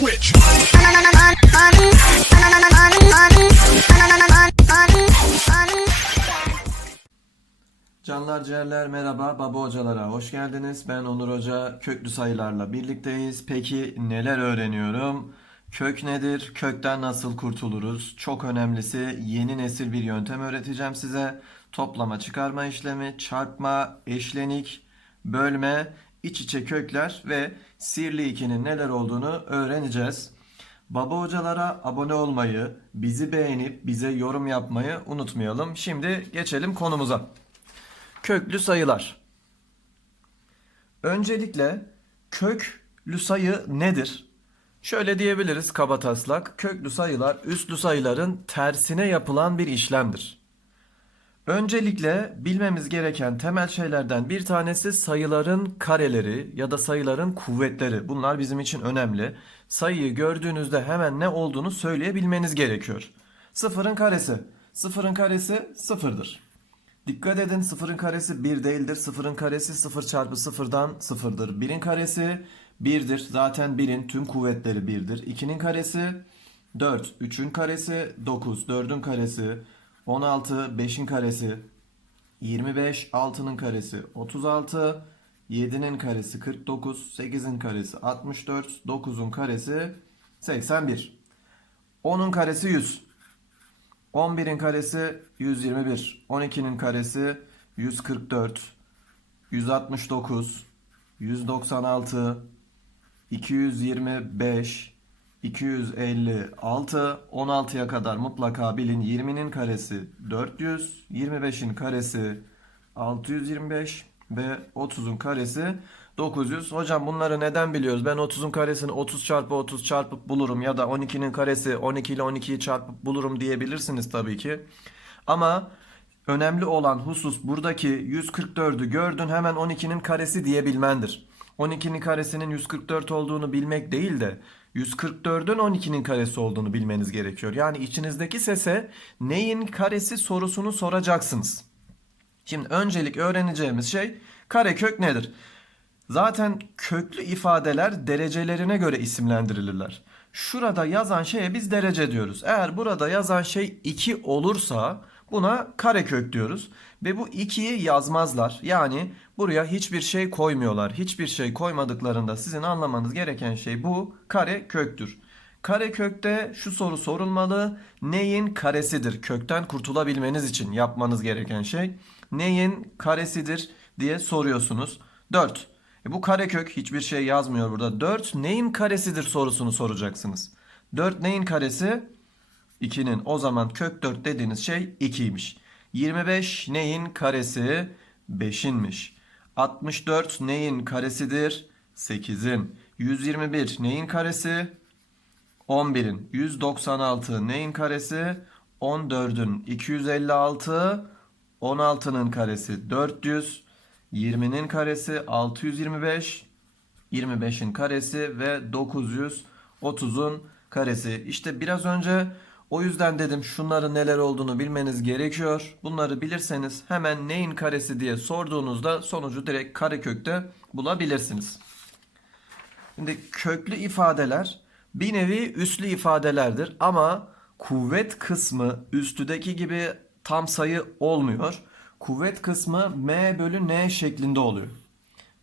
switch. Canlar ciğerler merhaba baba hocalara hoş geldiniz. Ben Onur Hoca köklü sayılarla birlikteyiz. Peki neler öğreniyorum? Kök nedir? Kökten nasıl kurtuluruz? Çok önemlisi yeni nesil bir yöntem öğreteceğim size. Toplama çıkarma işlemi, çarpma, eşlenik, bölme, iç içe kökler ve sihirli ikinin neler olduğunu öğreneceğiz. Baba hocalara abone olmayı, bizi beğenip bize yorum yapmayı unutmayalım. Şimdi geçelim konumuza. Köklü sayılar. Öncelikle köklü sayı nedir? Şöyle diyebiliriz kabataslak. Köklü sayılar üstlü sayıların tersine yapılan bir işlemdir. Öncelikle bilmemiz gereken temel şeylerden bir tanesi sayıların kareleri ya da sayıların kuvvetleri. Bunlar bizim için önemli. Sayıyı gördüğünüzde hemen ne olduğunu söyleyebilmeniz gerekiyor. Sıfırın karesi. Sıfırın karesi sıfırdır. Dikkat edin sıfırın karesi 1 değildir. Sıfırın karesi 0 çarpı sıfırdan sıfırdır. 1'in karesi 1'dir. Zaten 1'in tüm kuvvetleri 1'dir. 2'nin karesi 4. 3'ün karesi 9. 4'ün karesi 16. 5'in karesi 25. 6'nın karesi 36. 7'nin karesi 49. 8'in karesi 64. 9'un karesi 81. 10'un karesi 100. 11'in karesi 121, 12'nin karesi 144, 169, 196, 225, 256, 16'ya kadar mutlaka bilin 20'nin karesi 400, 25'in karesi 625 ve 30'un karesi 900. Hocam bunları neden biliyoruz? Ben 30'un karesini 30 çarpı 30 çarpıp bulurum ya da 12'nin karesi 12 ile 12'yi çarpıp bulurum diyebilirsiniz tabii ki. Ama önemli olan husus buradaki 144'ü gördün hemen 12'nin karesi diyebilmendir. 12'nin karesinin 144 olduğunu bilmek değil de 144'ün 12'nin karesi olduğunu bilmeniz gerekiyor. Yani içinizdeki sese neyin karesi sorusunu soracaksınız. Şimdi öncelik öğreneceğimiz şey karekök nedir? Zaten köklü ifadeler derecelerine göre isimlendirilirler. Şurada yazan şeye biz derece diyoruz. Eğer burada yazan şey 2 olursa buna karekök diyoruz. Ve bu 2'yi yazmazlar. Yani buraya hiçbir şey koymuyorlar. Hiçbir şey koymadıklarında sizin anlamanız gereken şey bu kareköktür. Karekökte şu soru sorulmalı. Neyin karesidir? Kökten kurtulabilmeniz için yapmanız gereken şey neyin karesidir diye soruyorsunuz. 4. E bu karekök hiçbir şey yazmıyor burada. 4 neyin karesidir sorusunu soracaksınız. 4 neyin karesi? 2'nin. O zaman kök 4 dediğiniz şey 2'ymiş. 25 neyin karesi? 5'inmiş. 64 neyin karesidir? 8'in. 121 neyin karesi? 11'in. 196 neyin karesi? 14'ün. 256 16'nın karesi 400. 20'nin karesi 625, 25'in karesi ve 930'un karesi. İşte biraz önce o yüzden dedim şunların neler olduğunu bilmeniz gerekiyor. Bunları bilirseniz hemen neyin karesi diye sorduğunuzda sonucu direkt karekökte bulabilirsiniz. Şimdi köklü ifadeler bir nevi üslü ifadelerdir ama kuvvet kısmı üstüdeki gibi tam sayı olmuyor. Kuvvet kısmı m bölü n şeklinde oluyor.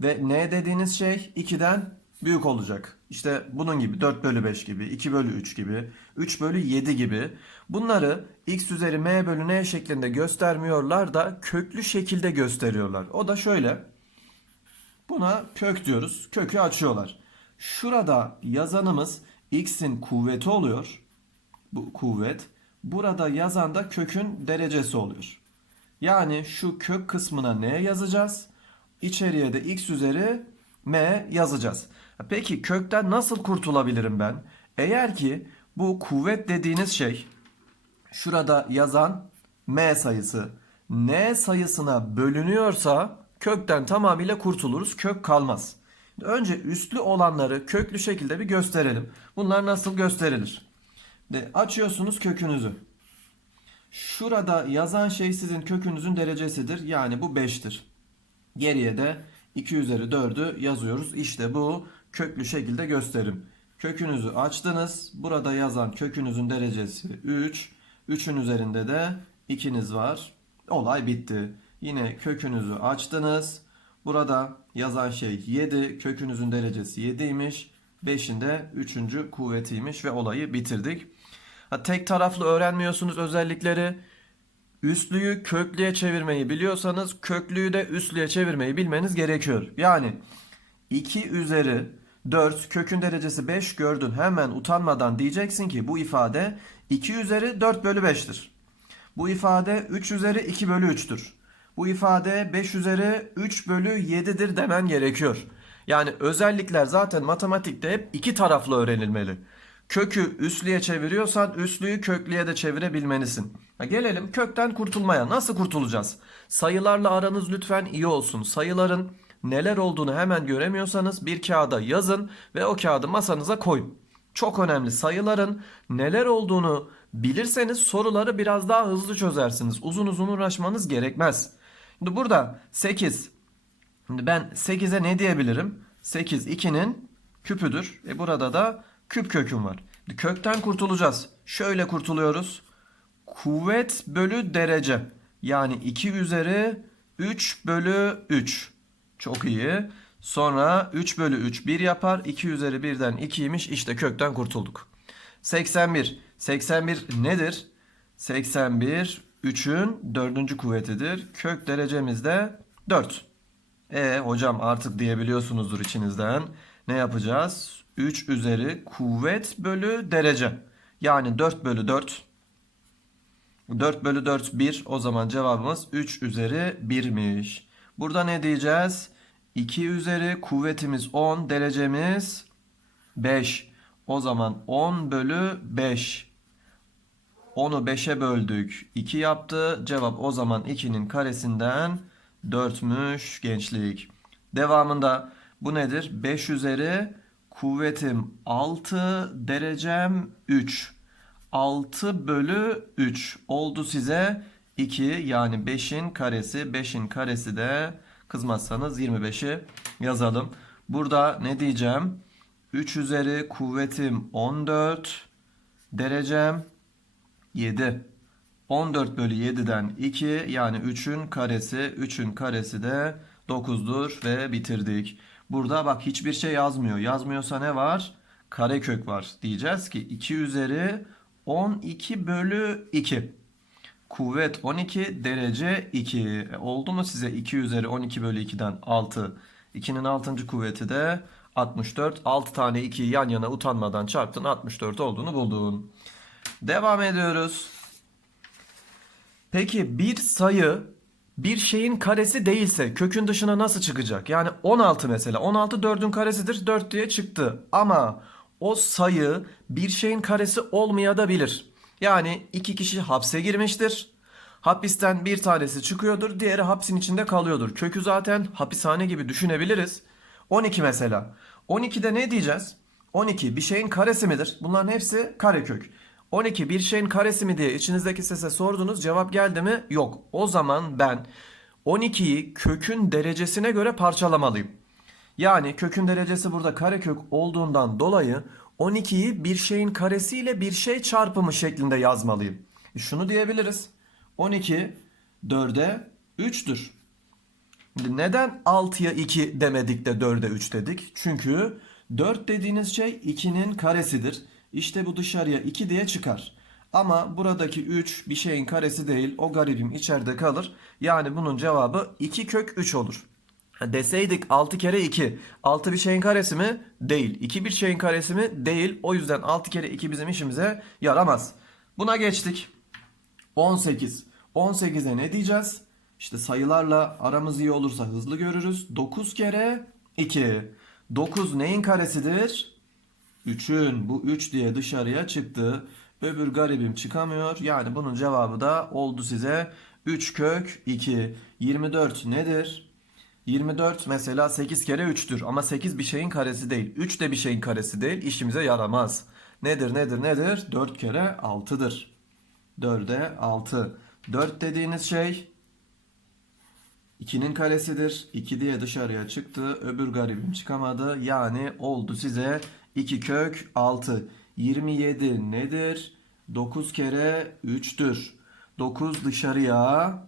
Ve n dediğiniz şey 2'den büyük olacak. İşte bunun gibi 4 bölü 5 gibi, 2 bölü 3 gibi, 3 bölü 7 gibi. Bunları x üzeri m bölü n şeklinde göstermiyorlar da köklü şekilde gösteriyorlar. O da şöyle. Buna kök diyoruz. Kökü açıyorlar. Şurada yazanımız x'in kuvveti oluyor. Bu kuvvet. Burada yazan da kökün derecesi oluyor. Yani şu kök kısmına ne yazacağız? İçeriye de x üzeri m yazacağız. Peki kökten nasıl kurtulabilirim ben? Eğer ki bu kuvvet dediğiniz şey şurada yazan m sayısı n sayısına bölünüyorsa kökten tamamıyla kurtuluruz. Kök kalmaz. Önce üstlü olanları köklü şekilde bir gösterelim. Bunlar nasıl gösterilir? De açıyorsunuz kökünüzü. Şurada yazan şey sizin kökünüzün derecesidir. Yani bu 5'tir. Geriye de 2 üzeri 4'ü yazıyoruz. İşte bu köklü şekilde gösterim. Kökünüzü açtınız. Burada yazan kökünüzün derecesi 3. 3'ün üzerinde de 2'niz var. Olay bitti. Yine kökünüzü açtınız. Burada yazan şey 7. Kökünüzün derecesi 7'ymiş. 5'in de 3. kuvvetiymiş ve olayı bitirdik. Ha, tek taraflı öğrenmiyorsunuz özellikleri. Üstlüyü köklüye çevirmeyi biliyorsanız köklüyü de üstlüye çevirmeyi bilmeniz gerekiyor. Yani 2 üzeri 4 kökün derecesi 5 gördün hemen utanmadan diyeceksin ki bu ifade 2 üzeri 4 bölü 5'tir. Bu ifade 3 üzeri 2 bölü 3'tür. Bu ifade 5 üzeri 3 bölü 7'dir demen gerekiyor. Yani özellikler zaten matematikte hep iki taraflı öğrenilmeli. Kökü üslüye çeviriyorsan üslüyü köklüye de çevirebilmelisin. Ha, gelelim kökten kurtulmaya. Nasıl kurtulacağız? Sayılarla aranız lütfen iyi olsun. Sayıların neler olduğunu hemen göremiyorsanız bir kağıda yazın ve o kağıdı masanıza koyun. Çok önemli sayıların neler olduğunu bilirseniz soruları biraz daha hızlı çözersiniz. Uzun uzun uğraşmanız gerekmez. Şimdi burada 8. Şimdi ben 8'e ne diyebilirim? 8 2'nin küpüdür. E burada da küp köküm var. Şimdi kökten kurtulacağız. Şöyle kurtuluyoruz. Kuvvet bölü derece. Yani 2 üzeri 3 bölü 3. Çok iyi. Sonra 3 bölü 3 1 yapar. 2 üzeri 1'den 2'ymiş. İşte kökten kurtulduk. 81. 81 nedir? 81 3'ün 4. kuvvetidir. Kök derecemiz de 4. E hocam artık diyebiliyorsunuzdur içinizden. Ne yapacağız? 3 üzeri kuvvet bölü derece. Yani 4 bölü 4. 4 bölü 4 1. O zaman cevabımız 3 üzeri 1'miş. Burada ne diyeceğiz? 2 üzeri kuvvetimiz 10, derecemiz 5. O zaman 10 bölü 5. 10'u 5'e böldük. 2 yaptı. Cevap o zaman 2'nin karesinden 4'müş gençlik. Devamında bu nedir? 5 üzeri kuvvetim 6 derecem 3. 6 bölü 3 oldu size 2 yani 5'in karesi 5'in karesi de kızmazsanız 25'i yazalım. Burada ne diyeceğim? 3 üzeri kuvvetim 14 derecem 7. 14 bölü 7'den 2 yani 3'ün karesi 3'ün karesi de 9'dur ve bitirdik. Burada bak hiçbir şey yazmıyor. Yazmıyorsa ne var? Karekök var. Diyeceğiz ki 2 üzeri 12 bölü 2. Kuvvet 12 derece 2. E, oldu mu size 2 üzeri 12 bölü 2'den 6. 2'nin 6. kuvveti de 64. 6 tane 2'yi yan yana utanmadan çarptın 64 olduğunu buldun. Devam ediyoruz. Peki bir sayı bir şeyin karesi değilse kökün dışına nasıl çıkacak? Yani 16 mesela. 16 4'ün karesidir. 4 diye çıktı. Ama o sayı bir şeyin karesi olmayabilir. Yani iki kişi hapse girmiştir. Hapisten bir tanesi çıkıyordur, diğeri hapsin içinde kalıyordur. Kökü zaten hapishane gibi düşünebiliriz. 12 mesela. 12'de ne diyeceğiz? 12 bir şeyin karesi midir? Bunların hepsi karekök. 12 bir şeyin karesi mi diye içinizdeki sese sordunuz. Cevap geldi mi? Yok. O zaman ben 12'yi kökün derecesine göre parçalamalıyım. Yani kökün derecesi burada karekök olduğundan dolayı 12'yi bir şeyin karesiyle bir şey çarpımı şeklinde yazmalıyım. E şunu diyebiliriz. 12 4'e 3'tür. Şimdi neden 6'ya 2 demedik de 4'e 3 dedik? Çünkü 4 dediğiniz şey 2'nin karesidir. İşte bu dışarıya 2 diye çıkar. Ama buradaki 3 bir şeyin karesi değil. O garibim içeride kalır. Yani bunun cevabı 2 kök 3 olur. Deseydik 6 kere 2. 6 bir şeyin karesi mi? Değil. 2 bir şeyin karesi mi? Değil. O yüzden 6 kere 2 bizim işimize yaramaz. Buna geçtik. 18. 18'e ne diyeceğiz? İşte sayılarla aramız iyi olursa hızlı görürüz. 9 kere 2. 9 neyin karesidir? 3'ün bu 3 diye dışarıya çıktı. Öbür garibim çıkamıyor. Yani bunun cevabı da oldu size 3 kök 2. 24 nedir? 24 mesela 8 kere 3'tür ama 8 bir şeyin karesi değil. 3 de bir şeyin karesi değil. İşimize yaramaz. Nedir nedir nedir? 4 kere 6'dır. 4'e 6. 4 dediğiniz şey 2'nin karesidir. 2 diye dışarıya çıktı. Öbür garibim çıkamadı. Yani oldu size 2 kök 6. 27 nedir? 9 kere 3'tür. 9 dışarıya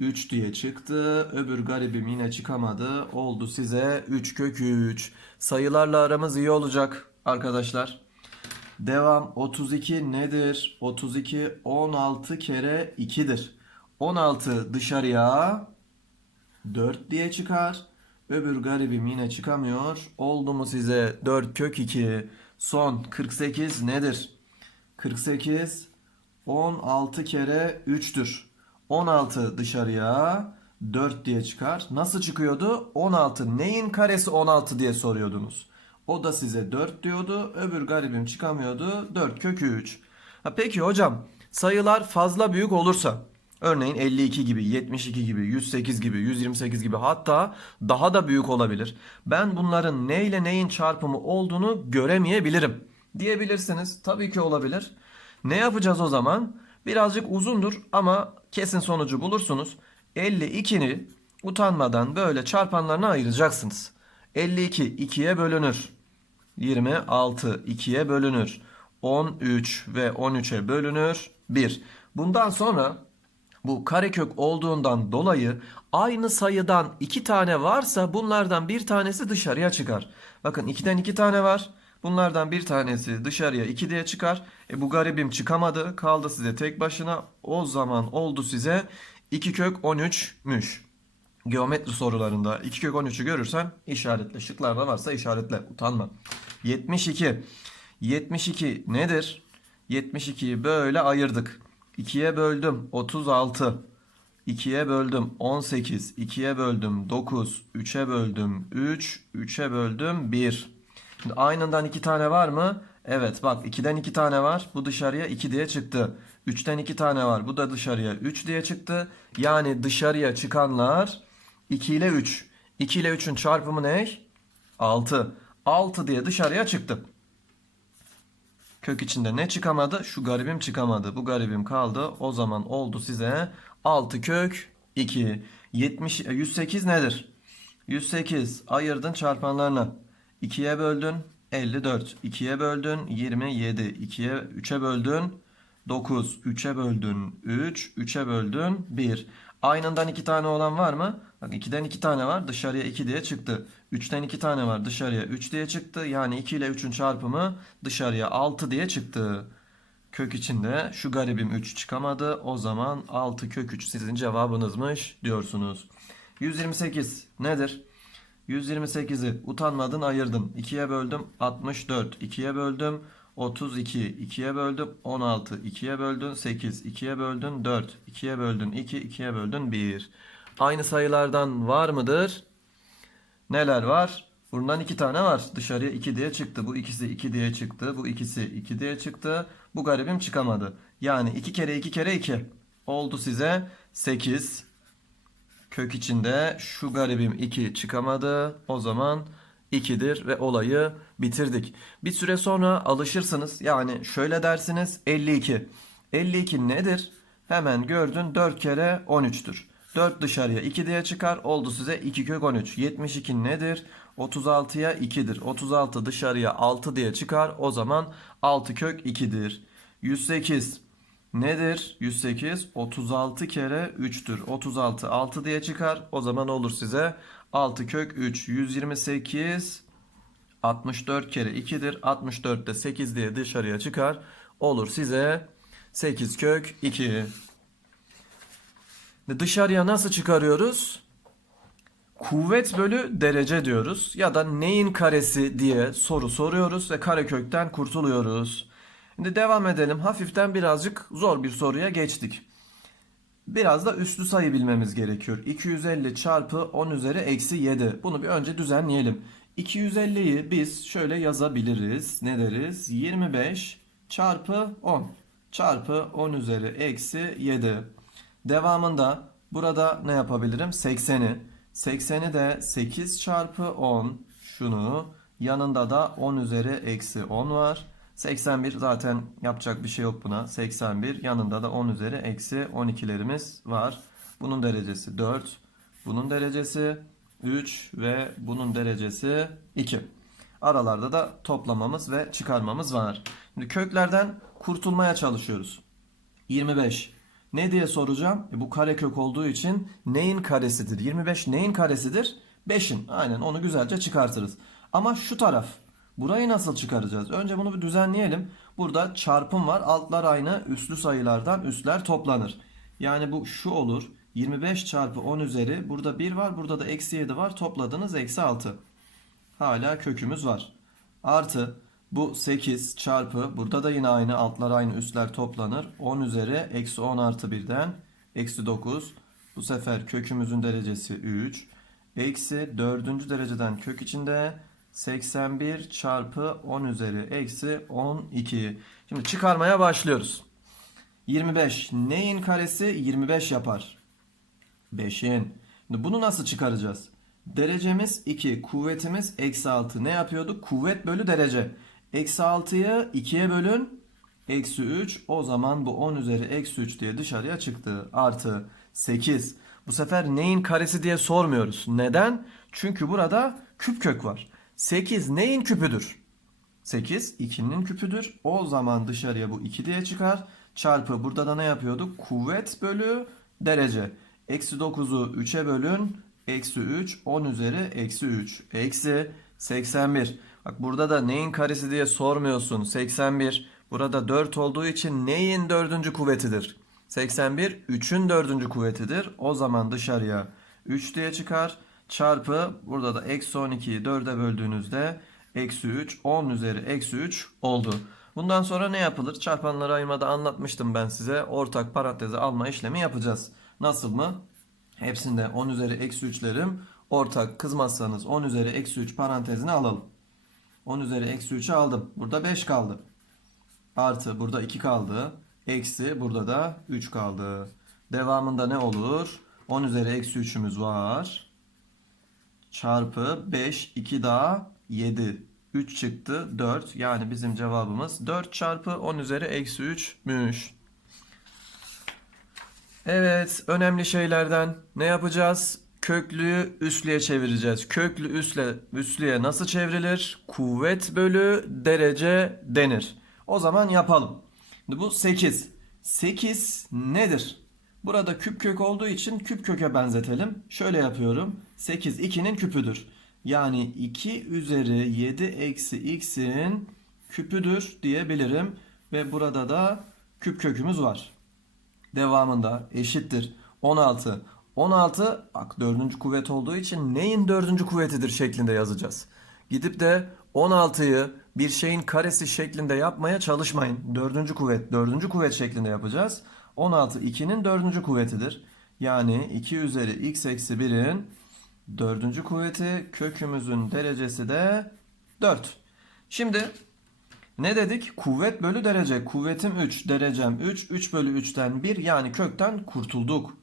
3 diye çıktı. Öbür garibim yine çıkamadı. Oldu size 3 kök 3. Sayılarla aramız iyi olacak arkadaşlar. Devam 32 nedir? 32 16 kere 2'dir. 16 dışarıya 4 diye çıkar. Öbür garibim yine çıkamıyor. Oldu mu size 4 kök 2. Son 48 nedir? 48 16 kere 3'tür. 16 dışarıya 4 diye çıkar. Nasıl çıkıyordu? 16 neyin karesi 16 diye soruyordunuz. O da size 4 diyordu. Öbür garibim çıkamıyordu. 4 kök 3. Ha peki hocam sayılar fazla büyük olursa örneğin 52 gibi, 72 gibi, 108 gibi, 128 gibi hatta daha da büyük olabilir. Ben bunların ne ile neyin çarpımı olduğunu göremeyebilirim diyebilirsiniz. Tabii ki olabilir. Ne yapacağız o zaman? Birazcık uzundur ama kesin sonucu bulursunuz. 52'ni utanmadan böyle çarpanlarına ayıracaksınız. 52 2'ye bölünür. 26 2'ye bölünür. 13 ve 13'e bölünür 1. Bundan sonra bu karekök olduğundan dolayı aynı sayıdan iki tane varsa bunlardan bir tanesi dışarıya çıkar. Bakın 2'den 2 tane var. Bunlardan bir tanesi dışarıya 2 diye çıkar. E bu garibim çıkamadı. Kaldı size tek başına. O zaman oldu size 2 kök 13'müş. Geometri sorularında 2 kök 13'ü görürsen işaretle. Şıklarda varsa işaretle. Utanma. 72. 72 nedir? 72'yi böyle ayırdık. 2'ye böldüm 36. 2'ye böldüm 18. 2'ye böldüm 9. 3'e böldüm 3. 3'e böldüm 1. Şimdi aynından 2 tane var mı? Evet bak 2'den 2 tane var. Bu dışarıya 2 diye çıktı. 3'ten 2 tane var. Bu da dışarıya 3 diye çıktı. Yani dışarıya çıkanlar 2 ile 3. 2 ile 3'ün çarpımı ne? 6. 6 diye dışarıya çıktı. Kök içinde ne çıkamadı? Şu garibim çıkamadı. Bu garibim kaldı. O zaman oldu size 6 kök 2. 70, 108 nedir? 108 ayırdın çarpanlarına. 2'ye böldün 54. 2'ye böldün 27. 2'ye 3'e böldün 9. 3'e böldün 3. 3'e böldün 1. Aynından 2 tane olan var mı? Bak 2'den 2 tane var dışarıya 2 diye çıktı. 3'ten 2 tane var dışarıya 3 diye çıktı. Yani 2 ile 3'ün çarpımı dışarıya 6 diye çıktı. Kök içinde şu garibim 3 çıkamadı. O zaman 6 kök 3 sizin cevabınızmış diyorsunuz. 128 nedir? 128'i utanmadın ayırdın. 2'ye böldüm 64. 2'ye böldüm 32. 2'ye böldüm 16. 2'ye böldün 8. 2'ye böldün 4. 2'ye böldün 2. 2'ye böldün 1. Aynı sayılardan var mıdır? Neler var? Bundan iki tane var. Dışarıya 2 diye çıktı. Bu ikisi 2 diye çıktı. Bu ikisi 2 diye çıktı. Bu garibim çıkamadı. Yani 2 kere 2 kere 2. Oldu size 8. Kök içinde şu garibim 2 çıkamadı. O zaman 2'dir ve olayı bitirdik. Bir süre sonra alışırsınız. Yani şöyle dersiniz 52. 52 nedir? Hemen gördün 4 kere 13'tür. 4 dışarıya 2 diye çıkar. Oldu size 2 kök 13. 72 nedir? 36'ya 2'dir. 36 dışarıya 6 diye çıkar. O zaman 6 kök 2'dir. 108 nedir? 108 36 kere 3'tür. 36 6 diye çıkar. O zaman olur size 6 kök 3. 128 64 kere 2'dir. 64 de 8 diye dışarıya çıkar. Olur size 8 kök 2. Dışarıya nasıl çıkarıyoruz? Kuvvet bölü derece diyoruz ya da neyin karesi diye soru soruyoruz ve karekökten kurtuluyoruz. Şimdi devam edelim. Hafiften birazcık zor bir soruya geçtik. Biraz da üslü sayı bilmemiz gerekiyor. 250 çarpı 10 üzeri eksi 7. Bunu bir önce düzenleyelim. 250'yi biz şöyle yazabiliriz. Ne deriz? 25 çarpı 10 çarpı 10 üzeri eksi 7. Devamında burada ne yapabilirim? 80'i. 80'i de 8 çarpı 10 şunu yanında da 10 üzeri eksi 10 var. 81 zaten yapacak bir şey yok buna. 81 yanında da 10 üzeri eksi 12'lerimiz var. Bunun derecesi 4. Bunun derecesi 3 ve bunun derecesi 2. Aralarda da toplamamız ve çıkarmamız var. Şimdi köklerden kurtulmaya çalışıyoruz. 25. Ne diye soracağım? E bu karekök olduğu için neyin karesidir? 25 neyin karesidir? 5'in. Aynen onu güzelce çıkartırız. Ama şu taraf. Burayı nasıl çıkaracağız? Önce bunu bir düzenleyelim. Burada çarpım var. Altlar aynı. Üslü sayılardan üstler toplanır. Yani bu şu olur. 25 çarpı 10 üzeri. Burada 1 var. Burada da eksi 7 var. Topladınız eksi 6. Hala kökümüz var. Artı bu 8 çarpı burada da yine aynı altlar aynı üstler toplanır. 10 üzeri eksi 10 artı 1'den eksi 9. Bu sefer kökümüzün derecesi 3. Eksi 4. dereceden kök içinde 81 çarpı 10 üzeri eksi 12. Şimdi çıkarmaya başlıyoruz. 25 neyin karesi 25 yapar? 5'in. Şimdi bunu nasıl çıkaracağız? Derecemiz 2, kuvvetimiz eksi 6. Ne yapıyorduk? Kuvvet bölü derece. Eksi 6'yı 2'ye bölün. Eksi 3. O zaman bu 10 üzeri eksi 3 diye dışarıya çıktı. Artı 8. Bu sefer neyin karesi diye sormuyoruz. Neden? Çünkü burada küp kök var. 8 neyin küpüdür? 8 2'nin küpüdür. O zaman dışarıya bu 2 diye çıkar. Çarpı burada da ne yapıyorduk? Kuvvet bölü derece. Eksi 9'u 3'e bölün. Eksi 3 10 üzeri eksi 3. Eksi 81. Bak burada da neyin karesi diye sormuyorsun. 81. Burada 4 olduğu için neyin dördüncü kuvvetidir? 81 3'ün dördüncü kuvvetidir. O zaman dışarıya 3 diye çıkar. Çarpı burada da eksi 12'yi 4'e böldüğünüzde eksi 3 10 üzeri eksi 3 oldu. Bundan sonra ne yapılır? Çarpanları ayırmada anlatmıştım ben size. Ortak paranteze alma işlemi yapacağız. Nasıl mı? Hepsinde 10 üzeri eksi 3'lerim. Ortak kızmazsanız 10 üzeri eksi 3 parantezine alalım. 10 üzeri eksi 3'ü aldım. Burada 5 kaldı. Artı burada 2 kaldı. Eksi burada da 3 kaldı. Devamında ne olur? 10 üzeri eksi 3'ümüz var. Çarpı 5 2 daha 7. 3 çıktı 4. Yani bizim cevabımız 4 çarpı 10 üzeri eksi 3'müş. Evet, önemli şeylerden ne yapacağız? Köklüyü üslüye çevireceğiz. Köklü üsle, üslüye nasıl çevrilir? Kuvvet bölü derece denir. O zaman yapalım. Bu 8. 8 nedir? Burada küp kök olduğu için küp köke benzetelim. Şöyle yapıyorum. 8 2'nin küpüdür. Yani 2 üzeri 7 eksi x'in küpüdür diyebilirim. Ve burada da küp kökümüz var. Devamında eşittir 16. 16 bak dördüncü kuvvet olduğu için neyin dördüncü kuvvetidir şeklinde yazacağız. Gidip de 16'yı bir şeyin karesi şeklinde yapmaya çalışmayın. Dördüncü kuvvet, dördüncü kuvvet şeklinde yapacağız. 16 2'nin dördüncü kuvvetidir. Yani 2 üzeri x eksi 1'in dördüncü kuvveti kökümüzün derecesi de 4. Şimdi ne dedik? Kuvvet bölü derece. Kuvvetim 3, derecem 3. 3 bölü 3'ten 1 yani kökten kurtulduk.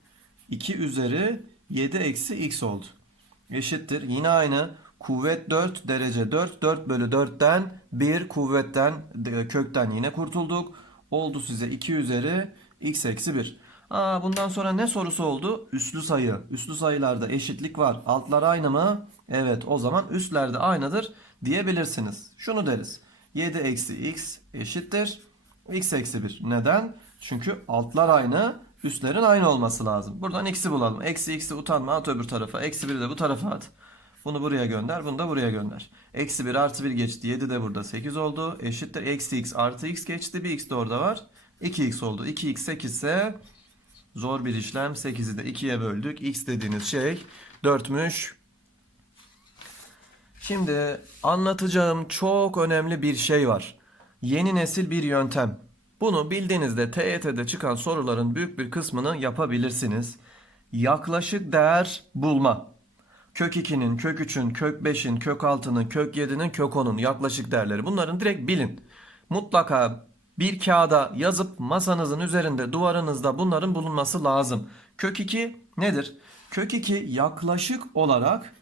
2 üzeri 7 eksi x oldu. Eşittir. Yine aynı. Kuvvet 4, derece 4. 4 bölü 4'ten 1 kuvvetten kökten yine kurtulduk. Oldu size 2 üzeri x eksi 1. Aa, bundan sonra ne sorusu oldu? Üslü sayı. Üslü sayılarda eşitlik var. Altlar aynı mı? Evet o zaman üstlerde aynıdır diyebilirsiniz. Şunu deriz. 7 eksi x eşittir. x eksi 1. Neden? Çünkü altlar aynı, üstlerin aynı olması lazım. Buradan x'i bulalım. Eksi x'i utanma at öbür tarafa. Eksi 1'i de bu tarafa at. Bunu buraya gönder, bunu da buraya gönder. Eksi 1 artı 1 geçti. 7 de burada 8 oldu. Eşittir. Eksi x artı x geçti. Bir x de orada var. 2x oldu. 2x 8 ise zor bir işlem. 8'i de 2'ye böldük. x dediğiniz şey 4'müş. Şimdi anlatacağım çok önemli bir şey var. Yeni nesil bir yöntem. Bunu bildiğinizde TYT'de çıkan soruların büyük bir kısmını yapabilirsiniz. Yaklaşık değer bulma. Kök 2'nin, kök 3'ün, kök 5'in, kök 6'nın, kök 7'nin, kök 10'un yaklaşık değerleri. Bunların direkt bilin. Mutlaka bir kağıda yazıp masanızın üzerinde, duvarınızda bunların bulunması lazım. Kök 2 nedir? Kök 2 yaklaşık olarak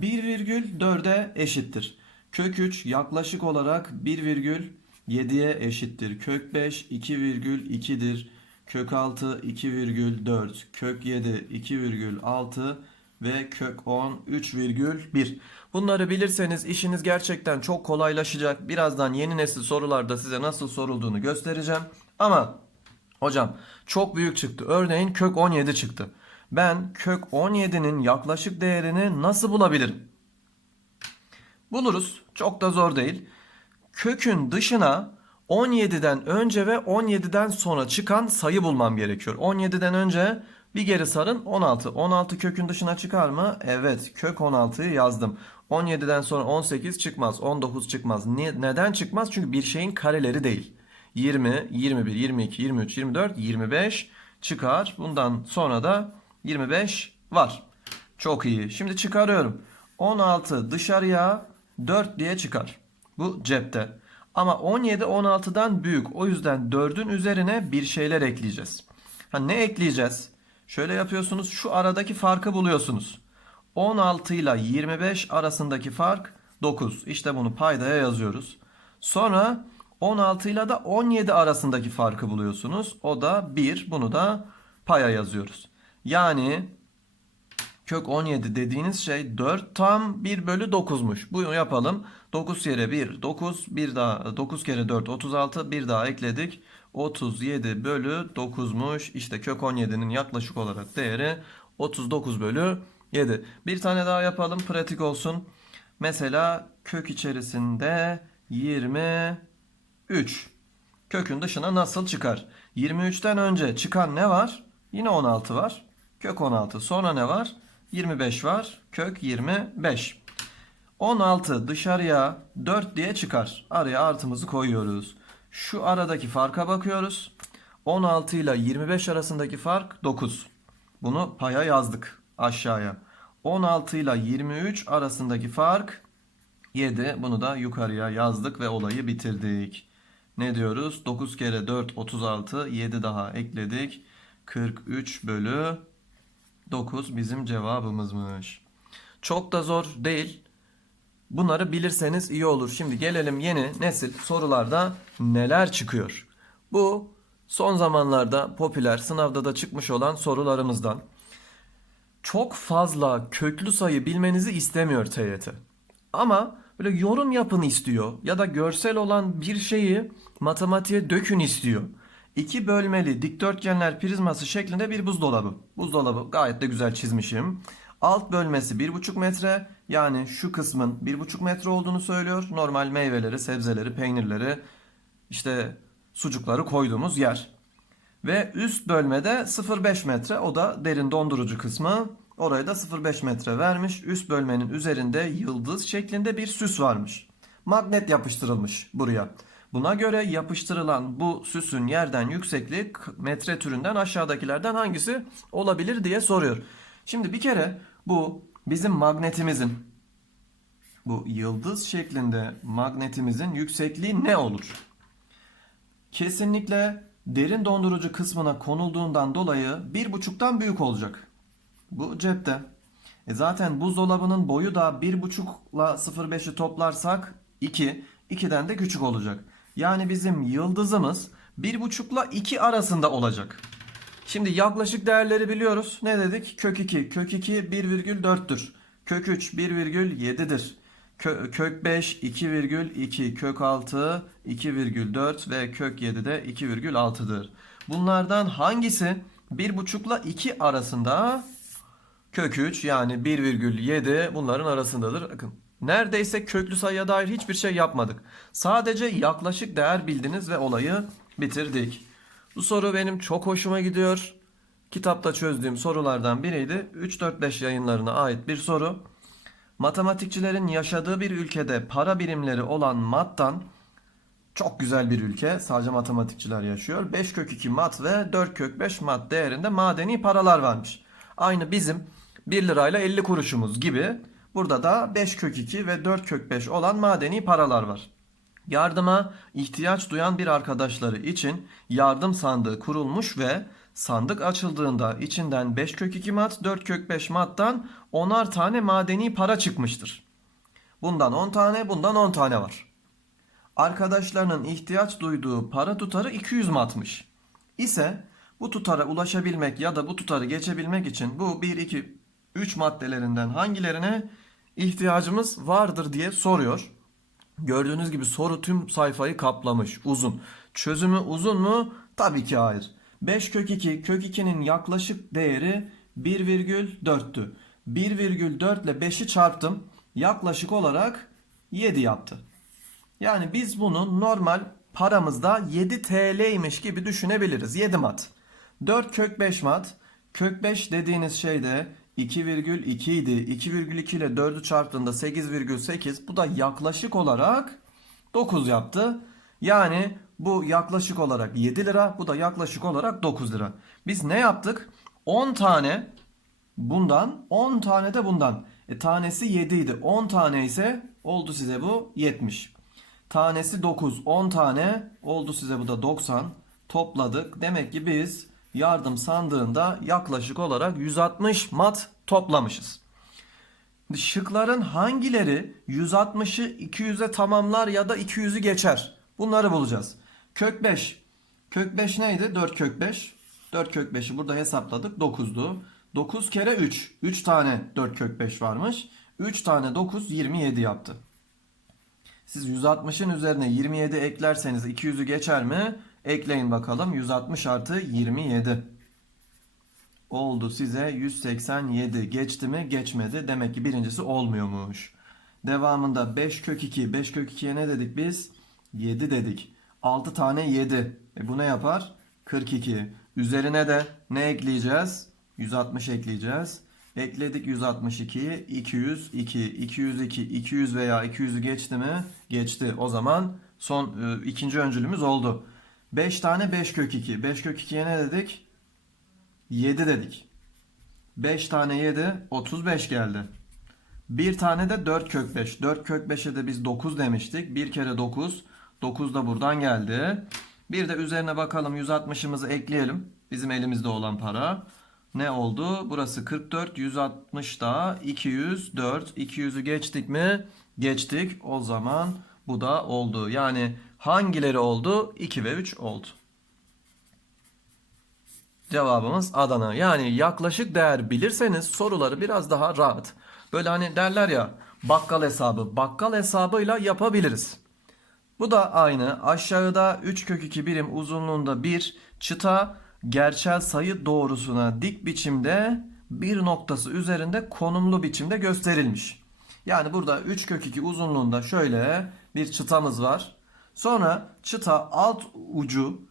1,4'e eşittir. Kök 3 yaklaşık olarak 1,7'ye eşittir. Kök 5 2,2'dir. Kök 6 2,4. Kök 7 2,6 ve kök 10 3,1. Bunları bilirseniz işiniz gerçekten çok kolaylaşacak. Birazdan yeni nesil sorularda size nasıl sorulduğunu göstereceğim. Ama hocam çok büyük çıktı. Örneğin kök 17 çıktı. Ben kök 17'nin yaklaşık değerini nasıl bulabilirim? Buluruz. Çok da zor değil. Kökün dışına 17'den önce ve 17'den sonra çıkan sayı bulmam gerekiyor. 17'den önce bir geri sarın 16. 16 kökün dışına çıkar mı? Evet kök 16'yı yazdım. 17'den sonra 18 çıkmaz. 19 çıkmaz. Ni- Neden çıkmaz? Çünkü bir şeyin kareleri değil. 20, 21, 22, 23, 24, 25 çıkar. Bundan sonra da 25 var. Çok iyi. Şimdi çıkarıyorum. 16 dışarıya 4 diye çıkar. Bu cepte. Ama 17 16'dan büyük. O yüzden 4'ün üzerine bir şeyler ekleyeceğiz. Ha ne ekleyeceğiz? Şöyle yapıyorsunuz. Şu aradaki farkı buluyorsunuz. 16 ile 25 arasındaki fark 9. İşte bunu paydaya yazıyoruz. Sonra 16 ile de 17 arasındaki farkı buluyorsunuz. O da 1. Bunu da paya yazıyoruz. Yani kök 17 dediğiniz şey 4 tam 1 bölü 9'muş. Bunu yapalım. 9 kere 1 9 bir daha 9 kere 4 36 bir daha ekledik. 37 bölü 9'muş. İşte kök 17'nin yaklaşık olarak değeri 39 bölü 7. Bir tane daha yapalım pratik olsun. Mesela kök içerisinde 23. Kökün dışına nasıl çıkar? 23'ten önce çıkan ne var? Yine 16 var. Kök 16. Sonra ne var? 25 var. Kök 25. 16 dışarıya 4 diye çıkar. Araya artımızı koyuyoruz. Şu aradaki farka bakıyoruz. 16 ile 25 arasındaki fark 9. Bunu paya yazdık aşağıya. 16 ile 23 arasındaki fark 7. Bunu da yukarıya yazdık ve olayı bitirdik. Ne diyoruz? 9 kere 4 36 7 daha ekledik. 43 bölü 9 bizim cevabımızmış. Çok da zor değil. Bunları bilirseniz iyi olur. Şimdi gelelim yeni nesil sorularda neler çıkıyor. Bu son zamanlarda popüler sınavda da çıkmış olan sorularımızdan. Çok fazla köklü sayı bilmenizi istemiyor TYT. Ama böyle yorum yapın istiyor ya da görsel olan bir şeyi matematiğe dökün istiyor. İki bölmeli dikdörtgenler prizması şeklinde bir buzdolabı. Buzdolabı gayet de güzel çizmişim. Alt bölmesi 1,5 metre yani şu kısmın 1,5 metre olduğunu söylüyor. Normal meyveleri, sebzeleri, peynirleri, işte sucukları koyduğumuz yer. Ve üst bölmede 0,5 metre o da derin dondurucu kısmı. Oraya da 0,5 metre vermiş. Üst bölmenin üzerinde yıldız şeklinde bir süs varmış. Magnet yapıştırılmış buraya. Buna göre yapıştırılan bu süsün yerden yüksekliği metre türünden aşağıdakilerden hangisi olabilir diye soruyor. Şimdi bir kere bu bizim magnetimizin bu yıldız şeklinde magnetimizin yüksekliği ne olur? Kesinlikle derin dondurucu kısmına konulduğundan dolayı bir buçuktan büyük olacak. Bu cepte. E zaten buzdolabının boyu da 1.5 ile 0.5'i toplarsak 2. 2'den de küçük olacak. Yani bizim yıldızımız 1.5 ile 2 arasında olacak. Şimdi yaklaşık değerleri biliyoruz. Ne dedik? Kök 2. Kök 2 1,4'tür. Kök 3 1,7'dir. Kö- Kök 5 2,2. Kök 6 2,4 ve kök 7 de 2,6'dır. Bunlardan hangisi 1,5 ile 2 arasında? Kök 3 yani 1,7 bunların arasındadır. Bakın neredeyse köklü sayıya dair hiçbir şey yapmadık. Sadece yaklaşık değer bildiniz ve olayı bitirdik. Bu soru benim çok hoşuma gidiyor. Kitapta çözdüğüm sorulardan biriydi. 3-4-5 yayınlarına ait bir soru. Matematikçilerin yaşadığı bir ülkede para birimleri olan mattan çok güzel bir ülke. Sadece matematikçiler yaşıyor. 5 kök 2 mat ve 4 kök 5 mat değerinde madeni paralar varmış. Aynı bizim 1 lirayla 50 kuruşumuz gibi. Burada da 5 kök 2 ve 4 kök 5 olan madeni paralar var. Yardıma ihtiyaç duyan bir arkadaşları için yardım sandığı kurulmuş ve sandık açıldığında içinden 5 kök 2 mat, 4 kök 5 mattan 10'ar tane madeni para çıkmıştır. Bundan 10 tane, bundan 10 tane var. Arkadaşlarının ihtiyaç duyduğu para tutarı 200 matmış. İse bu tutara ulaşabilmek ya da bu tutarı geçebilmek için bu 1 2 3 maddelerinden hangilerine ihtiyacımız vardır diye soruyor. Gördüğünüz gibi soru tüm sayfayı kaplamış. Uzun. Çözümü uzun mu? Tabii ki hayır. 5 kök 2. Kök 2'nin yaklaşık değeri 1,4'tü. 1,4 ile 5'i çarptım. Yaklaşık olarak 7 yaptı. Yani biz bunu normal paramızda 7 TL'ymiş gibi düşünebiliriz. 7 mat. 4 kök 5 mat. Kök 5 dediğiniz şey de 2,2 idi. 2,2 ile 4'ü çarptığında 8,8. Bu da yaklaşık olarak 9 yaptı. Yani bu yaklaşık olarak 7 lira. Bu da yaklaşık olarak 9 lira. Biz ne yaptık? 10 tane bundan 10 tane de bundan. E, tanesi 7 idi. 10 tane ise oldu size bu 70. Tanesi 9, 10 tane oldu size bu da 90. Topladık. Demek ki biz yardım sandığında yaklaşık olarak 160 mat toplamışız. Şıkların hangileri 160'ı 200'e tamamlar ya da 200'ü geçer? Bunları bulacağız. Kök 5. Kök 5 neydi? 4 kök 5. 4 kök 5'i burada hesapladık. 9'du. 9 kere 3. 3 tane 4 kök 5 varmış. 3 tane 9 27 yaptı. Siz 160'ın üzerine 27 eklerseniz 200'ü geçer mi? Ekleyin bakalım. 160 artı 27. Oldu size 187. Geçti mi? Geçmedi. Demek ki birincisi olmuyormuş. Devamında 5 kök 2. 5 kök 2'ye ne dedik biz? 7 dedik. 6 tane 7. E bu ne yapar? 42. Üzerine de ne ekleyeceğiz? 160 ekleyeceğiz. Ekledik 162'yi 202 202 200 veya 200'ü geçti mi? Geçti. O zaman son e, ikinci öncülümüz oldu. 5 tane 5 kök 2. 5 kök 2'ye ne dedik? 7 dedik. 5 tane 7 35 geldi. Bir tane de 4 kök 5. 4 kök 5'e de biz 9 demiştik. Bir kere 9. 9 da buradan geldi. Bir de üzerine bakalım 160'ımızı ekleyelim. Bizim elimizde olan para. Ne oldu? Burası 44, 160 da 204. 200'ü geçtik mi? Geçtik. O zaman bu da oldu. Yani hangileri oldu? 2 ve 3 oldu. Cevabımız Adana. Yani yaklaşık değer bilirseniz soruları biraz daha rahat. Böyle hani derler ya bakkal hesabı. Bakkal hesabıyla yapabiliriz. Bu da aynı. Aşağıda 3 kök 2 birim uzunluğunda bir çıta gerçel sayı doğrusuna dik biçimde bir noktası üzerinde konumlu biçimde gösterilmiş. Yani burada 3 kök 2 uzunluğunda şöyle bir çıtamız var. Sonra çıta alt ucu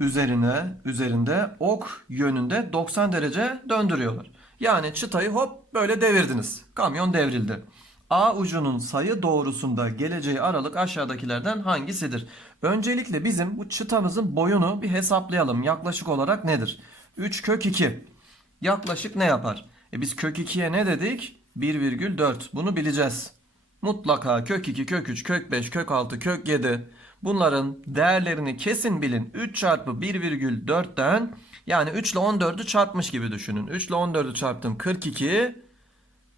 üzerine üzerinde ok yönünde 90 derece döndürüyorlar. Yani çıtayı hop böyle devirdiniz. Kamyon devrildi. A ucunun sayı doğrusunda geleceği aralık aşağıdakilerden hangisidir? Öncelikle bizim bu çıtamızın boyunu bir hesaplayalım. Yaklaşık olarak nedir? 3 kök 2. Yaklaşık ne yapar? E biz kök 2'ye ne dedik? 1,4. Bunu bileceğiz. Mutlaka kök 2, kök 3, kök 5, kök 6, kök 7 bunların değerlerini kesin bilin. 3 çarpı 1,4'ten yani 3 ile 14'ü çarpmış gibi düşünün. 3 ile 14'ü çarptım 42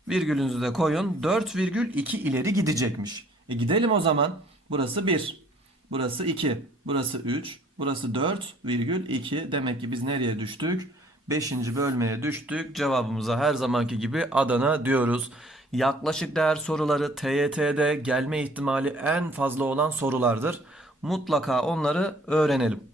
virgülünüzü de koyun 4,2 ileri gidecekmiş. E gidelim o zaman. Burası 1. Burası 2. Burası 3. Burası 4,2. Demek ki biz nereye düştük? 5. bölmeye düştük. Cevabımıza her zamanki gibi Adana diyoruz. Yaklaşık değer soruları TYT'de gelme ihtimali en fazla olan sorulardır. Mutlaka onları öğrenelim.